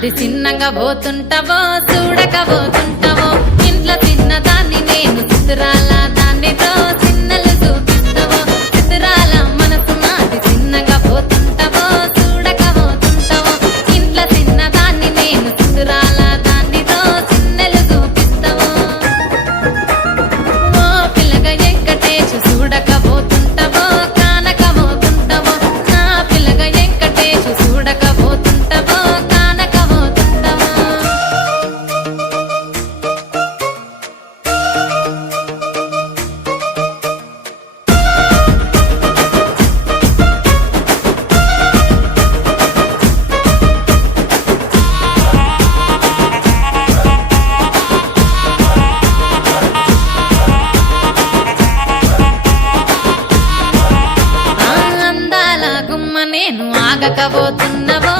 నాది చిన్నగా పోతుంటావో చూడకపోతుంటావో ఇంట్లో చిన్నదాన్ని నేను చిత్రాల దాన్నితో చిన్నలు చూపిస్తావో చిత్రాల మనసు నాది చిన్నగా పోతుంటావో చూడకపోతుంటావో ఇంట్లో చిన్నదాన్ని నేను చిత్రాల దాన్నితో చిన్నలు చూపిస్తావో ఓ పిల్లగా వెంకటేశ్ చూడకపోతుంటావో కానకపోతుంటావో నా పిల్లగా వెంకటేశ్ చూడకపోతుంటావో కానకపోతుంటావో అందాల గుమ్మ నేను ఆగకపోతున్నవో